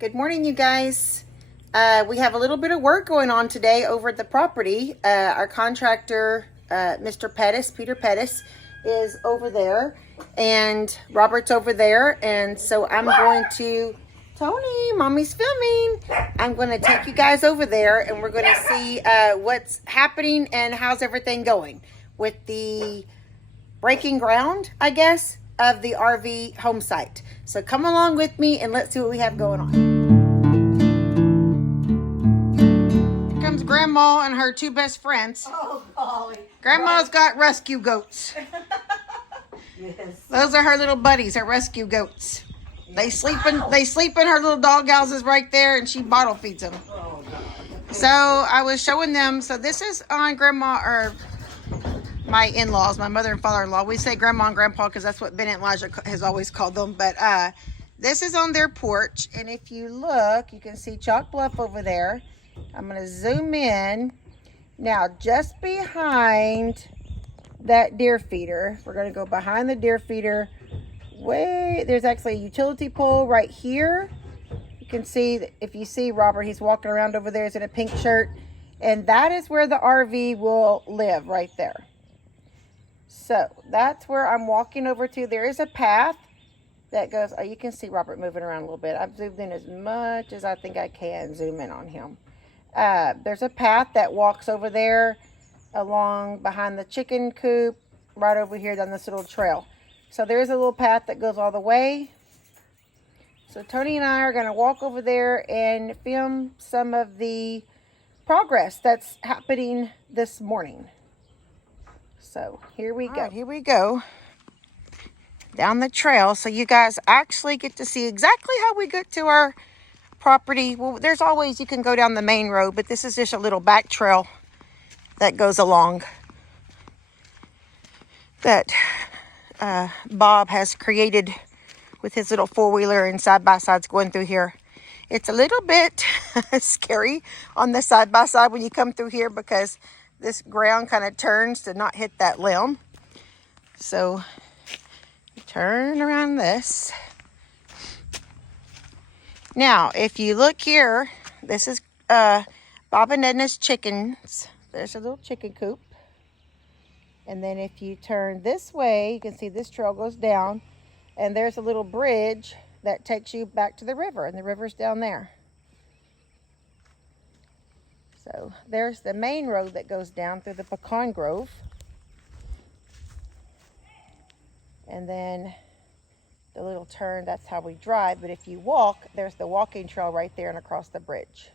Good morning, you guys. We have a little bit of work going on today over at the property. Our contractor, Mr. Pettis, Peter Pettis, is over there, and Robert's over there. And so I'm going to, Tony, mommy's filming. I'm going to take you guys over there, and we're going to see what's happening and how's everything going with the breaking ground, I guess, of the RV home site. So come along with me and let's see what we have going on. Here comes Grandma and her two best friends. Oh, golly. Grandma's got rescue goats. Yes. Those are her little buddies, her rescue goats. They sleep in her little dog houses right there, and she bottle feeds them. Oh, God. So I was showing them. So this is on Grandma, or my in-laws, my mother and father-in-law. We say Grandma and Grandpa because that's what Ben and Elijah has always called them. But this is on their porch, and if you look, you can see Chalk Bluff over there. I'm going to zoom in. Now, just behind that deer feeder, we're going to go behind the deer feeder. There's actually a utility pole right here. You can see, if you see Robert, he's walking around over there. He's in a pink shirt. And that is where the RV will live, right there. So that's where I'm walking over to. There is a path that goes, oh, you can see Robert moving around a little bit. I've zoomed in as much as I think I can zoom in on him. There's a path that walks over there along behind the chicken coop, right over here down this little trail. So there's a little path that goes all the way. So Tony and I are going to walk over there and film some of the progress that's happening this morning. So here we go. All right, here we go down the trail, so you guys actually get to see exactly how we get to our property. Well, there's always, you can go down the main road, but this is just a little back trail that goes along that Bob has created with his little four-wheeler and side-by-sides going through here. It's a little bit scary on the side-by-side when you come through here because this ground kind of turns to not hit that limb. So turn around this. Now, if you look here, this is Bob and Edna's chickens. There's a little chicken coop. And then if you turn this way, you can see this trail goes down. And there's a little bridge that takes you back to the river. And the river's down there. So there's the main road that goes down through the pecan grove. And then the little turn, that's how we drive. But if you walk, there's the walking trail right there and across the bridge.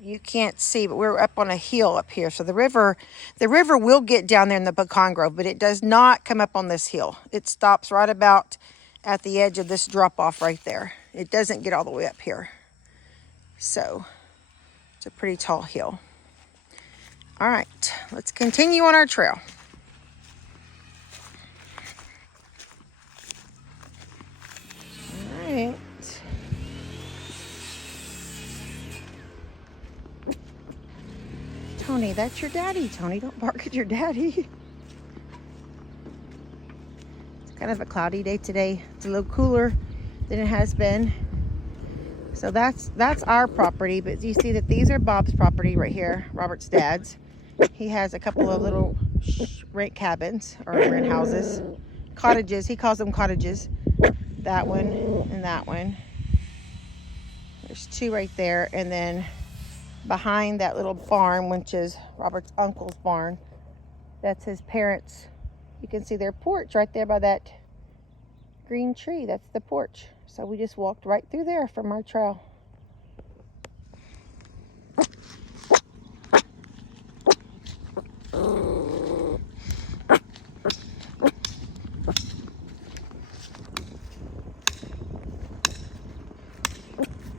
You can't see, but we're up on a hill up here. So the river will get down there in the pecan grove, but it does not come up on this hill. It stops right about at the edge of this drop off right there. It doesn't get all the way up here. So it's a pretty tall hill. All right, let's continue on our trail. All right. Tony, that's your daddy. Tony, don't bark at your daddy. It's kind of a cloudy day today. It's a little cooler than it has been. So that's our property, but you see that these are Bob's property right here, Robert's dad's. He has a couple of little rent cabins or rent houses, cottages. He calls them cottages. That one and that one. There's two right there, and then behind that little barn, which is Robert's uncle's barn, that's his parents'. You can see their porch right there by that green tree. That's the porch. So we just walked right through there from our trail.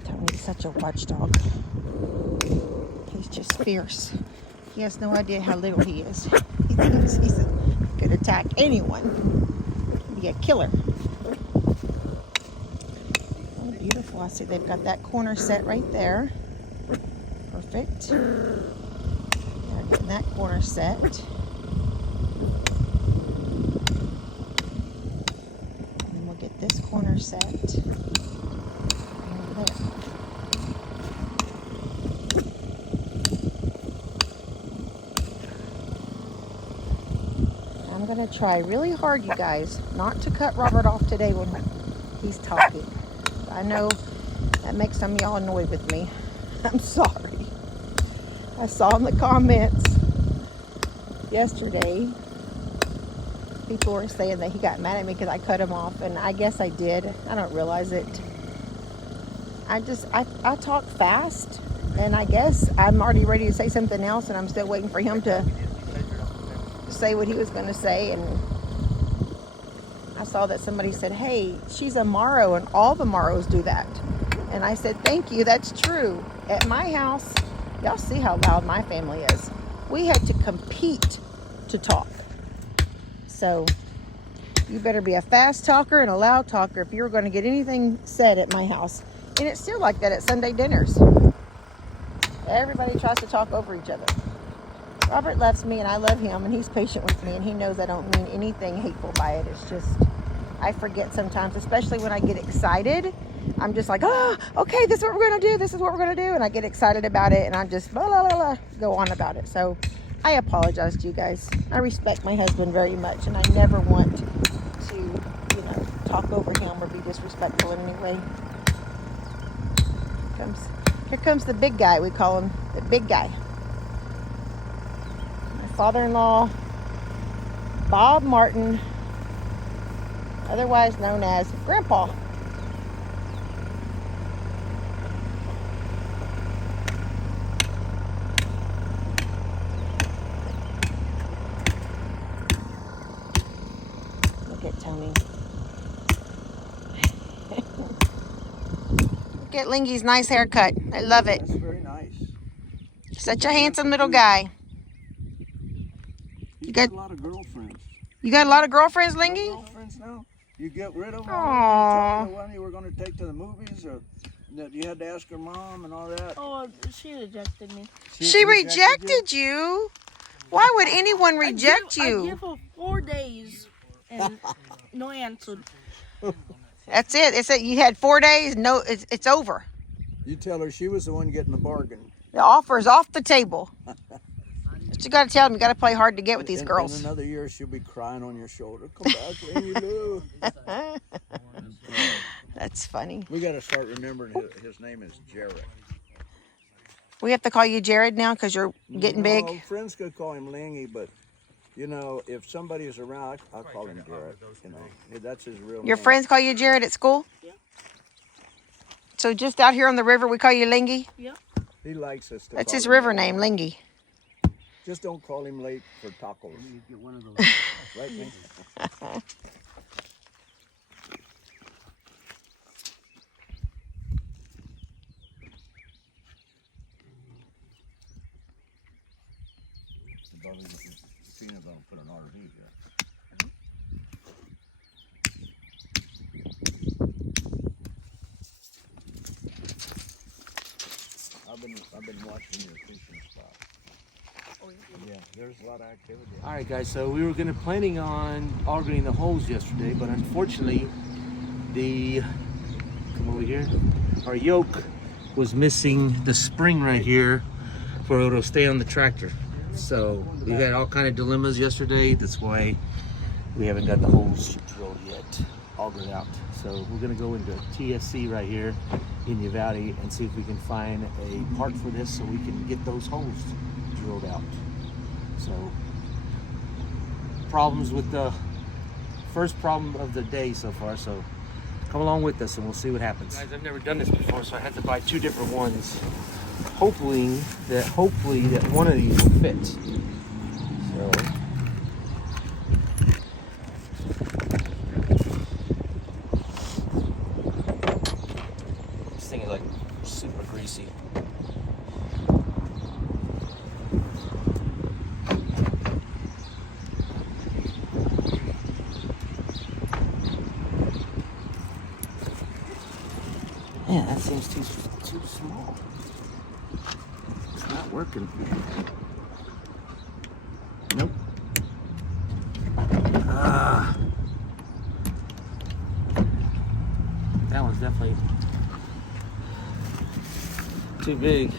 Tony's such a watchdog. He's just fierce. He has no idea how little he is. He thinks he could attack anyone. Be a killer. Oh, beautiful. I see they've got that corner set right there. Perfect. They're getting that corner set. And then we'll get this corner set. going to try really hard, you guys, not to cut Robert off today when he's talking. I know that makes some of y'all annoyed with me. I'm sorry. I saw in the comments yesterday, people were saying that he got mad at me because I cut him off, and I guess I did. I don't realize it. I talk fast, and I guess I'm already ready to say something else, and I'm still waiting for him to say what he was going to say. And I saw that somebody said, hey, she's a Morrow, and all the Morrows do that. And I said, thank you, that's true. At my house, y'all see how loud my family is. We had to compete to talk. So you better be a fast talker and a loud talker if you're going to get anything said at my house. And it's still like that at Sunday dinners. Everybody tries to talk over each other. Robert loves me and I love him, and he's patient with me, and he knows I don't mean anything hateful by it. It's just, I forget sometimes, especially when I get excited. I'm just like, oh, okay, this is what we're going to do. This is what we're going to do. And I get excited about it, and I'm just blah, blah, blah, blah, go on about it. So I apologize to you guys. I respect my husband very much, and I never want to, talk over him or be disrespectful in any way. Here comes the big guy. We call him the big guy. My father-in-law, Bob Martin, otherwise known as Grandpa. Look at Tony. Look at Lingy's nice haircut. I love it. That's very nice. Such a handsome little guy. You got a lot of girlfriends. You got a lot of girlfriends, No Lingy? girlfriends now? You get rid of them? Aww. The one you were going to take to the movies, or that you had to ask her mom and all that? Oh, she rejected me. She rejected you? Why would anyone reject I you? gave her 4 days and no answer. That's it. It's that you had 4 days. No, it's over. You tell her she was the one getting the bargain. The offer is off the table. But you got to tell them, you got to play hard to get with these In girls. another year, she'll be crying on your shoulder. Come back, Lingy Lou. That's funny. We got to start remembering his name is Jared. We have to call you Jared now because you're getting No, big. friends could call him Lingy, but if somebody is around, I'll call him Jared. That's his real name. Your friends call you Jared at school? Yeah. So just out here on the river, we call you Lingy? Yeah. He likes us to That's call his him river that. name, Lingy. Just don't call him late for tacos. Get one of those. Right, man? Gonna put an RV here. I've been watching your fishing spot. Yeah, there's a lot of activity. All right, guys. So we were planning on augering the holes yesterday, but unfortunately, come over here. Our yoke was missing the spring right here for it to stay on the tractor. So we had all kind of dilemmas yesterday. That's why we haven't got the holes drilled yet, augered out. So we're gonna go into TSC right here in Uvalde and see if we can find a part for this so we can get those holes drilled out. So problems with the first problem of the day so far. So come along with us and we'll see what happens. Guys, I've never done this before, so I had to buy 2 different ones. Hopefully that one of these will fit. So this thing is like super greasy. Yeah, that seems too small. It's not working. Nope. That one's definitely too big.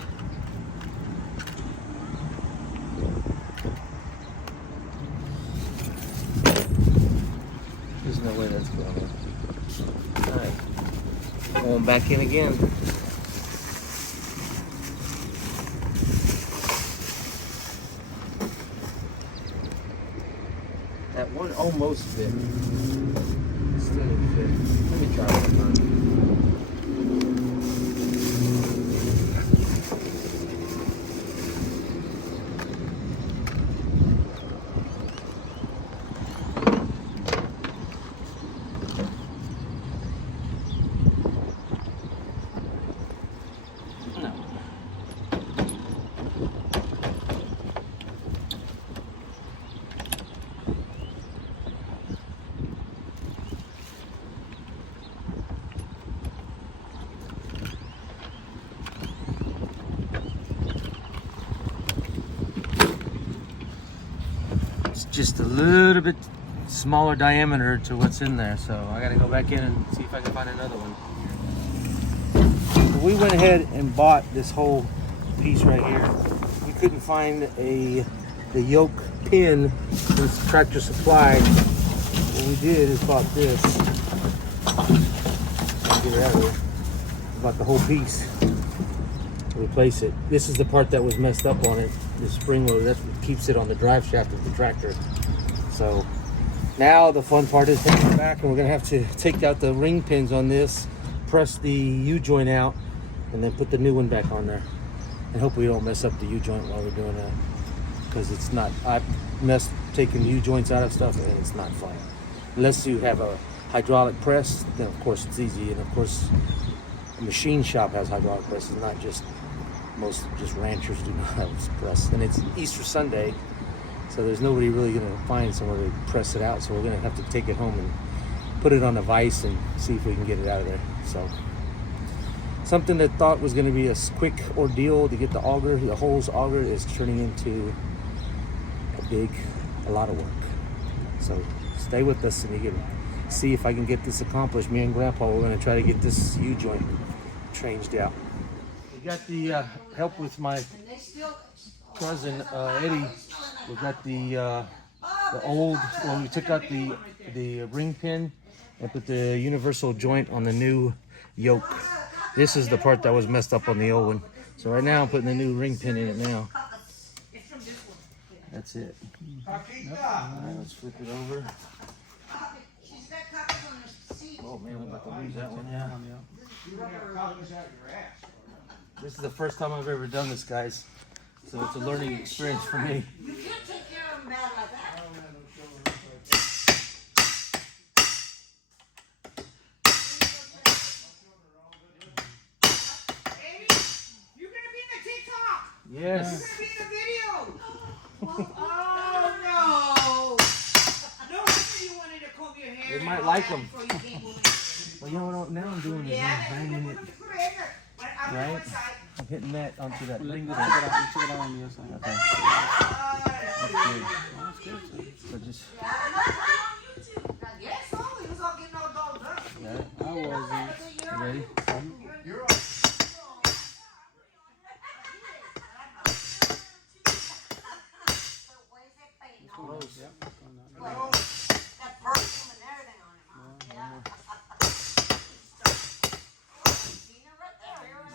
There's no way that's going on. Alright. Going back in again. That one almost fit. Still didn't fit. Let me try one more time. Just a little bit smaller diameter to what's in there, so I gotta go back in and see if I can find another one. We went ahead and bought this whole piece right here. We couldn't find the yoke pin with Tractor Supply. What we did is bought this. Get it out of here. Bought the whole piece to replace it. This is the part that was messed up on it. The spring loader, that's what keeps it on the drive shaft of the tractor. So now the fun part is taking it back, and we're gonna have to take out the ring pins on this, press the U-joint out, and then put the new one back on there. And hope we don't mess up the U-joint while we're doing that, because it's not, I've messed taking U-joints out of stuff and it's not fun. Unless you have a hydraulic press, then of course it's easy. And of course a machine shop has hydraulic presses, not just most just ranchers do not have this press. And it's Easter Sunday, so there's nobody really going to find somewhere to press it out. So we're going to have to take it home and put it on a vise and see if we can get it out of there. So something that thought was going to be a quick ordeal to get the auger, the holes auger, is turning into a lot of work. So stay with us and you can see if I can get this accomplished. Me and Grandpa, we're going to try to get this U-joint changed out. We got the help with my cousin Eddie. We got the old, well, we took out the ring pin and put the universal joint on the new yoke. This is the part that was messed up on the old one. So right now I'm putting the new ring pin in it now. That's it. All right, let's flip it over. Oh man, we're about to lose that one. Yeah. This is the first time I've ever done this, guys. So it's a learning experience for me. You can't take care of them bad like that. Amy, you're gonna be in the TikTok. Yes. You're gonna be in the video. Oh no! No wonder you wanted to comb your hair. They might like them. Well, you know what now I'm doing is I'm banging it. Right? I'm hitting that onto that ring pin. Okay. That's good. So just. Yes, oh, he was all getting all dolled up. Yeah, I wasn't. You ready? You're Close. That perfume and everything on it. Yeah.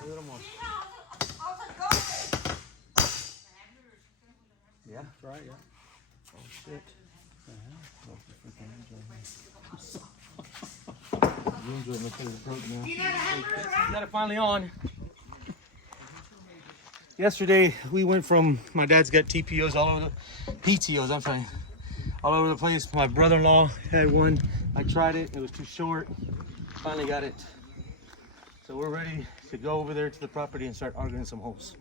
A little more. Yeah. Try it, yeah. Oh shit. Got it finally on. Yesterday we went from, my dad's got TPOs all over the, PTOs, I'm sorry, all over the place. My brother-in-law had one. I tried it, it was too short. Finally got it. So we're ready to go over there to the property and start arguing some holes.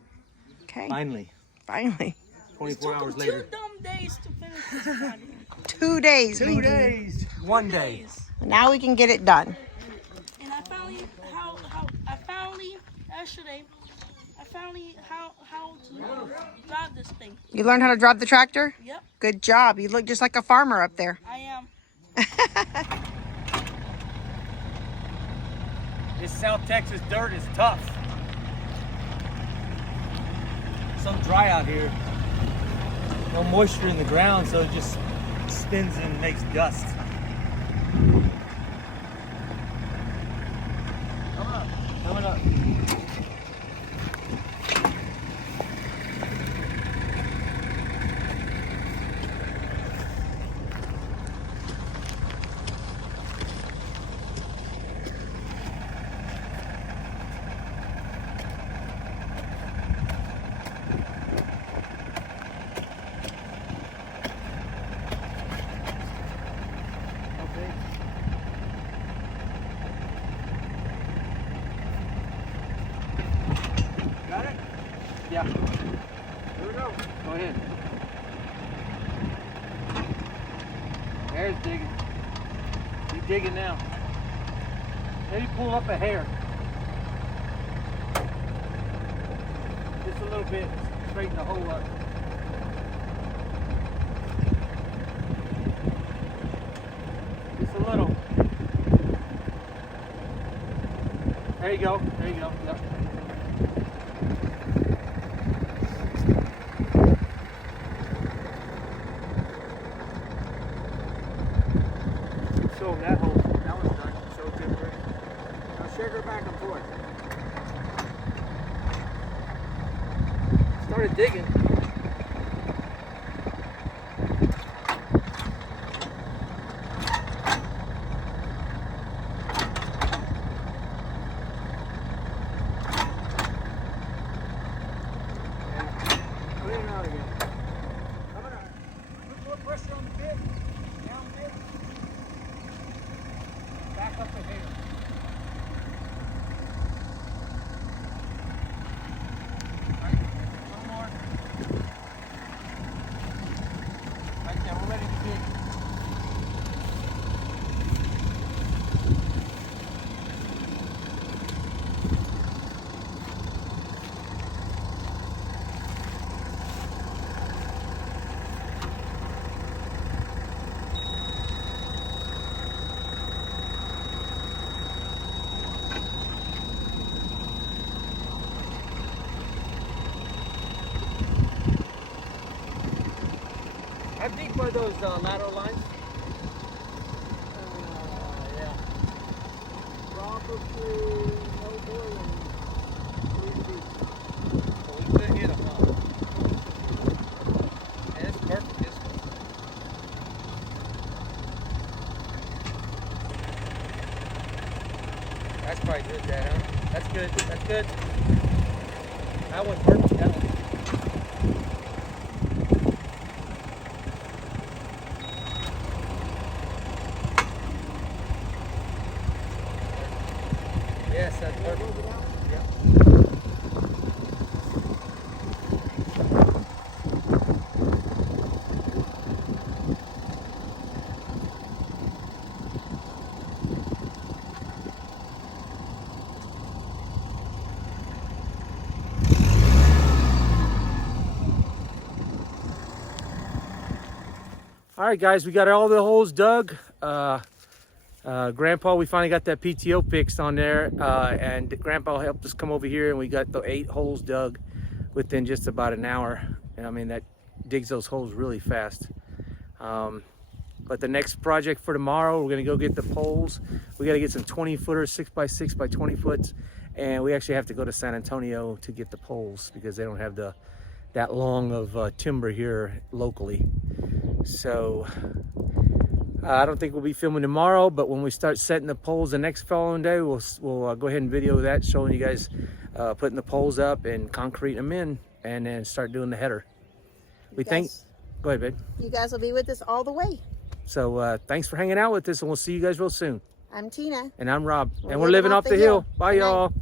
Okay. Finally. 24 hours later. 2 dumb days to finish this project. 2 days. 2 days. 1 day. Now we can get it done. And I finally, yesterday, how to drive this thing. You learned how to drive the tractor? Yep, Good job. You look just like a farmer up there. I am. This South Texas dirt is tough. It's so dry out here. No moisture in the ground, so it just spins and makes dust. Coming up. Got it? Yeah. Here we go. Go ahead. Hair's digging. He's digging now. Maybe pull up a hair. Just a little bit. Straighten the hole up. Just a little. There you go. There you go. Yep. Show him that hole. That one's done. Show timber. Now shake her back and forth. Started digging. Put it out again. Coming out. Put more pressure on the bit. Down bit. Back up the hair. One more. Right there, we're ready to dig. How deep are those lateral lines? Yeah. Probably no more than 3 feet. Well, we could hit them up. And it's perfect this one. That's probably good, Dad, huh? That's good. That's good. That one's perfect. That one. Yes, that's perfect. Yeah. All right, guys, we got all the holes dug. Grandpa, we finally got that PTO fixed on there, and Grandpa helped us come over here, and we got the 8 holes dug within just about an hour. And I mean, that digs those holes really fast. But the next project for tomorrow, we're gonna go get the poles. We gotta get some 20-footers, 6x6 by 20 foot, and we actually have to go to San Antonio to get the poles because they don't have that long of timber here locally. So I don't think we'll be filming tomorrow, but when we start setting the poles the next following day, we'll go ahead and video that, showing you guys putting the poles up and concreting them in, and then start doing the header. We think. Go ahead, babe. You guys will be with us all the way. So thanks for hanging out with us, and we'll see you guys real soon. I'm Tina. And I'm Rob, and we're living off the hill. Bye, Good night. y'all.